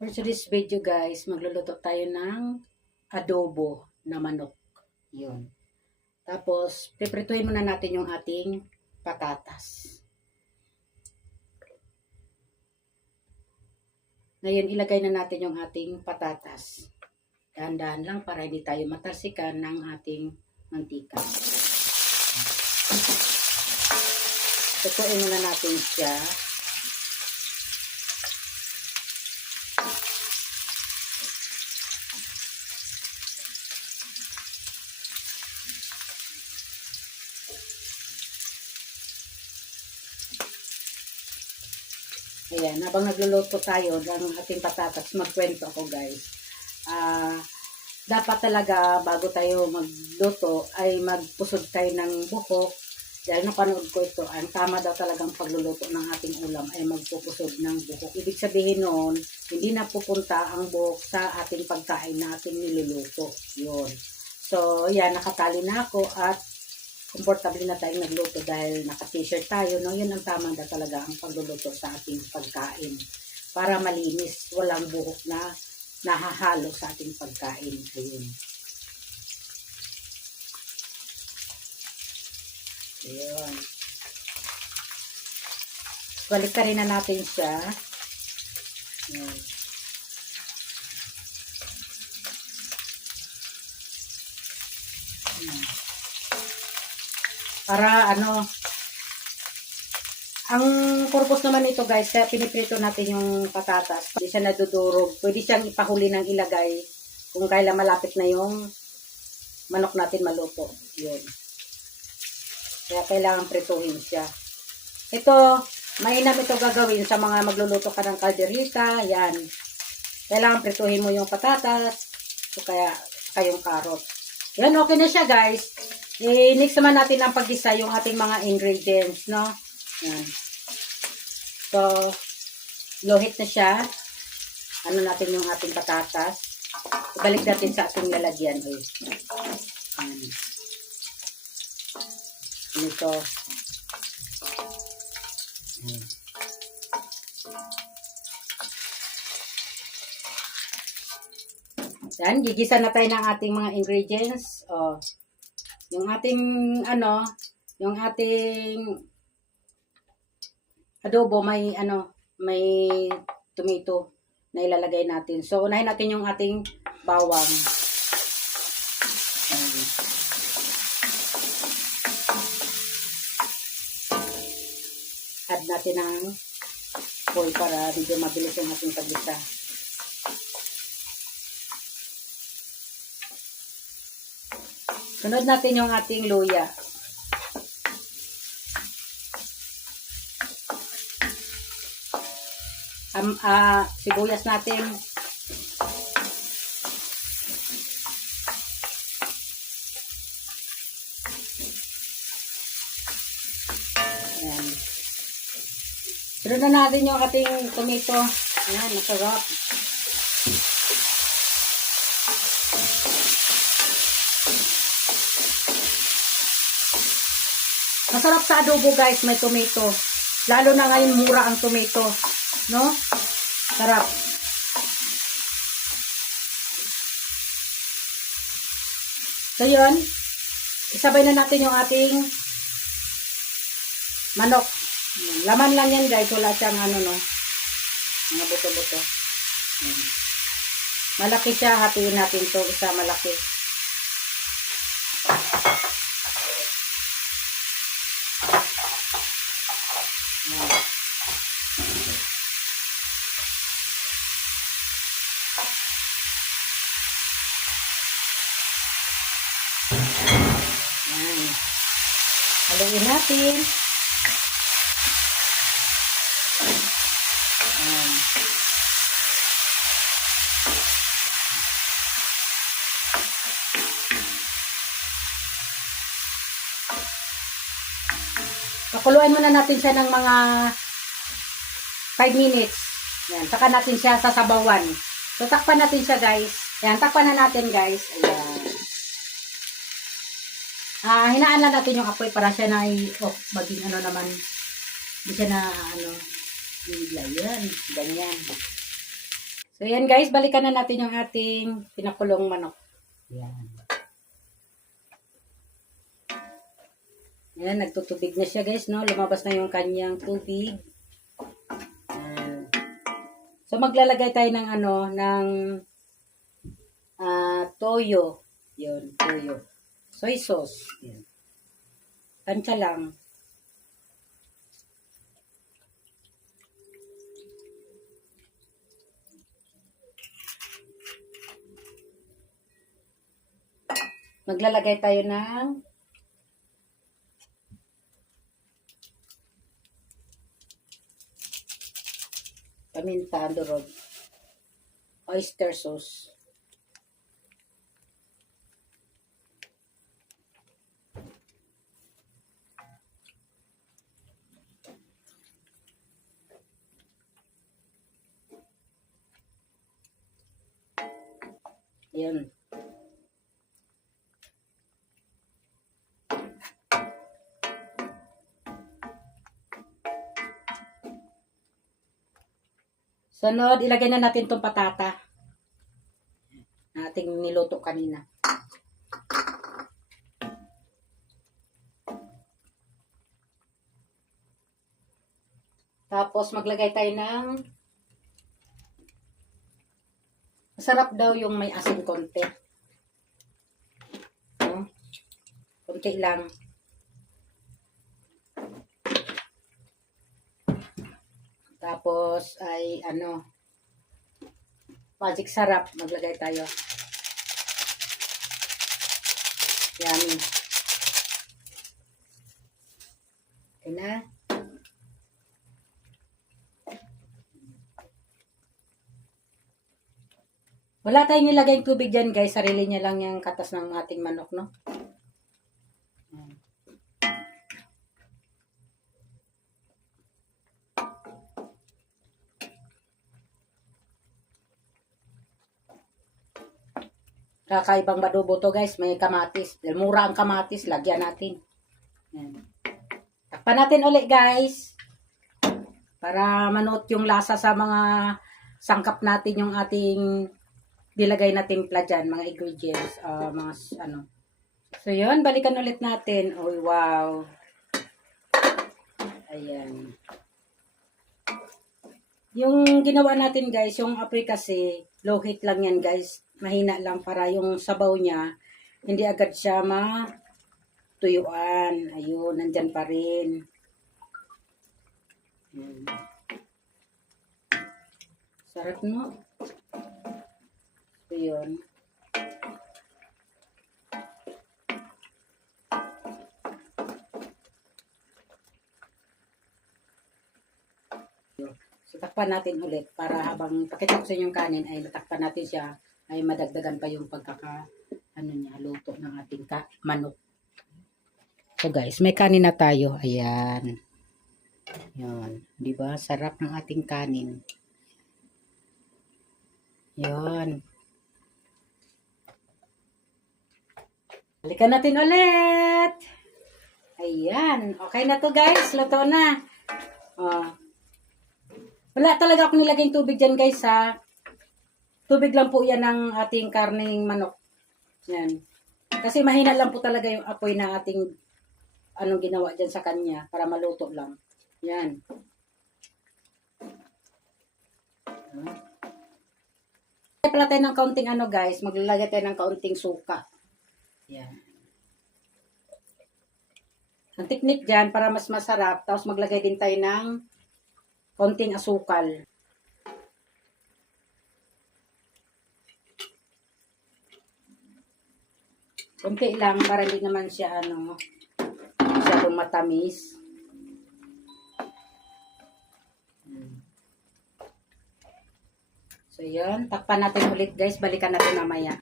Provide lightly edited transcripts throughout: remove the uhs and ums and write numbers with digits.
For today's video guys, magluluto tayo ng adobo na manok. Yun. Tapos, piprituhin muna natin yung ating patatas. Ngayon, ilagay na natin yung ating patatas. Dahan-dahan lang para hindi tayo matalsikan ng ating mantika. Tutuin muna natin siya. Ayan, habang nagluluto tayo ng ating patatas, magkwento ako guys. Dapat talaga bago tayo magluto ay magpusod tayo ng buhok. Dahil napanood ko ito, ang tama daw talagang pagluluto ng ating ulam ay magpupusod ng buhok. Ibig sabihin noon, hindi na pupunta ang buhok sa ating pagkain na ating niluluto. Yun. So, yan, nakatali na ako at komportable na tayong nagluto dahil naka-t-shirt tayo, no? Yun ang tama na talaga ang pagluluto sa ating pagkain. Para malinis, walang buhok na nahahalo sa ating pagkain. Ayun. Ayun. Balik ka rin na natin siya. Ayun. Ayun. Para ano, ang purpose naman nito guys, kaya piniprito natin yung patatas. Hindi siya nadudurog. Pwede siyang ipahuli ng ilagay kung kailan malapit na yung manok natin maluto. Yun. Kaya kailangan prituhin siya. Ito, mainam ito gagawin sa mga magluluto ka ng kalderita. Yan. Kailangan prituhin mo yung patatas. So kaya yung carrot. Yan, okay na siya guys. I-mix naman natin ng paggisa yung ating mga ingredients, no? Yan. So, lohit na siya. Ano natin yung ating patatas. Ibalik natin sa ating lalagyan. Yan. Ito. Yan. Yan, gigisa na tayo ng ating mga ingredients. Oh. Yung ating yung ating adobo may may tomato na ilalagay natin. So unahin natin yung ating bawang. Add natin ng oil para medyo mabilis yung ating paggisa. Sunod natin yung ating luya. Sibuyas natin. Ayan. Sunod na natin yung ating tomato. Ayan, masarap. Masarap sa adobo guys, may tomato. Lalo na ngayon mura ang tomato, no? Sarap. So yun, isabay na natin yung ating manok. Laman lang yan guys, wala siyang no, mga buto-buto. Malaki siya, hatiin natin to, isa malaki. Haluin natin. Ayan. Pakuluan muna natin siya ng mga 5 minutes. Ayan. Saka natin siya sasabawan. So, takpan natin siya guys. Ayan, takpan na natin guys. Ayan. Hinaan lang natin yung apoy para siya na maging naman, hindi siya na bigla yan, ganyan. So, yan guys, balikan na natin yung ating pinakulong manok. Yan. Yan, nagtutubig na siya guys, no? Lumabas na yung kanyang tubig. Yan. So, maglalagay tayo ng toyo. Yun, toyo. Soy sauce. Yan. Tansya lang. Maglalagay tayo ng paminta, durog, oyster sauce. Yan. Sunod, ilagay na natin itong patata na ating niluto kanina. Tapos, maglagay tayo ng masarap daw yung may asin konti. Konti lang. Tapos ay magic sarap. Maglagay tayo. Yummy. Okay na. Wala tayong nilagay tubig dyan guys. Sarili niya lang yung katas ng ating manok, no? Kakaibang adobo to guys, may kamatis. Dahil mura ang kamatis, lagyan natin. Yan. Takpan natin ulit guys. Para manot yung lasa sa mga sangkap natin yung ating nilagay na timpla dyan, mga ingredients, mga So yun, balikan ulit natin. Oh wow. Ayan. Yung ginawa natin guys, yung apoy kasi, low heat lang yan guys. Mahina lang para yung sabaw niya, hindi agad siya matuyuan. Ayun, nandyan pa rin. Sarap, no? So, yun. So, takpan natin ulit para habang pakita ko sa inyong kanin ay natakpan natin siya ay madagdagan pa yung luto ng ating manok. So guys, may kanin na tayo. Ayan. Yan. Diba? Sarap ng ating kanin. Yan. Balikan natin ulit. Ayan. Okay na to guys. Luto na. Wala talaga akong nilagay tubig dyan guys ha. Tubig lang po yan ng ating karning manok. Yan. Kasi mahina lang po talaga yung apoy na ating ginawa dyan sa kanya para maluto lang. Yan. Pala tayo ng kaunting guys. Maglalagay tayo ng kaunting suka. Yan. Ang technique dyan para mas masarap. Tapos maglagay din tayo ng kaunting asukal. Kunti lang para hindi naman siya masyadong matamis. So yun, takpan natin ulit guys, balikan natin mamaya.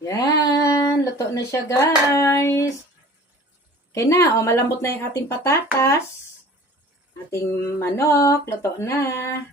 Yan, luto na siya guys. Okay na, malambot na yung ating patatas. Ating manok, luto na.